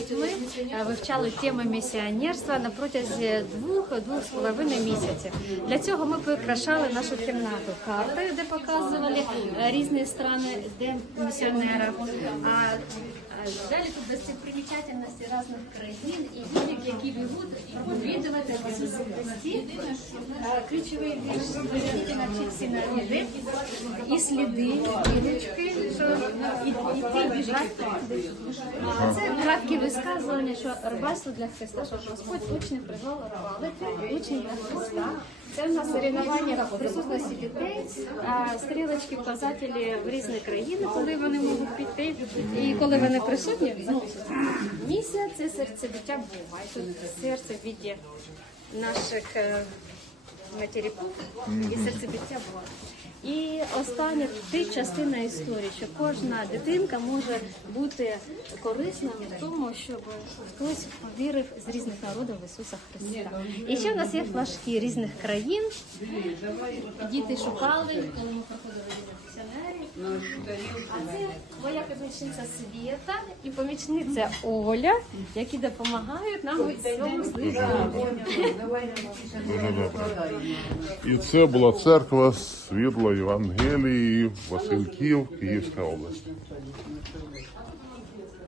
дітьми е, вивчали тему місіонерства на протязі двох двох з половиною місяців. Для цього ми прикрашали нашу кімнату картою, де показували е, різні страни, де місіонерів. А Далі тут достопримечательности разных країн і люди, які бегут проповідувати в Ісусі Христі. А, Ключовий вірш навчитися на люди» і сліди, і- Це краткі висказування, що рибальство для Христа, що Господь учнів призвав рибалити, учнів для Христа. Це в нас соревнування в присутності дітей, стрілочки, показателі в різні країни, коли вони можуть піти, і коли вони присутні, ну, місія це серцебиття Бога. І тут серце в віді наших е, материків і серцебиття Бога. І остання ти частина історії, що кожна дитинка може бути корисною в тому, щоб хтось повірив з різних народів в Ісуса Христа. І ще в нас є флажки різних країн. Діти шукали, коли ми проходили. А це моя помічниця Свєта і помічниця Оля, які допомагають нам у цьому службі. Дуже добре. І це була церква світла Євангелії Васильків, Київська область.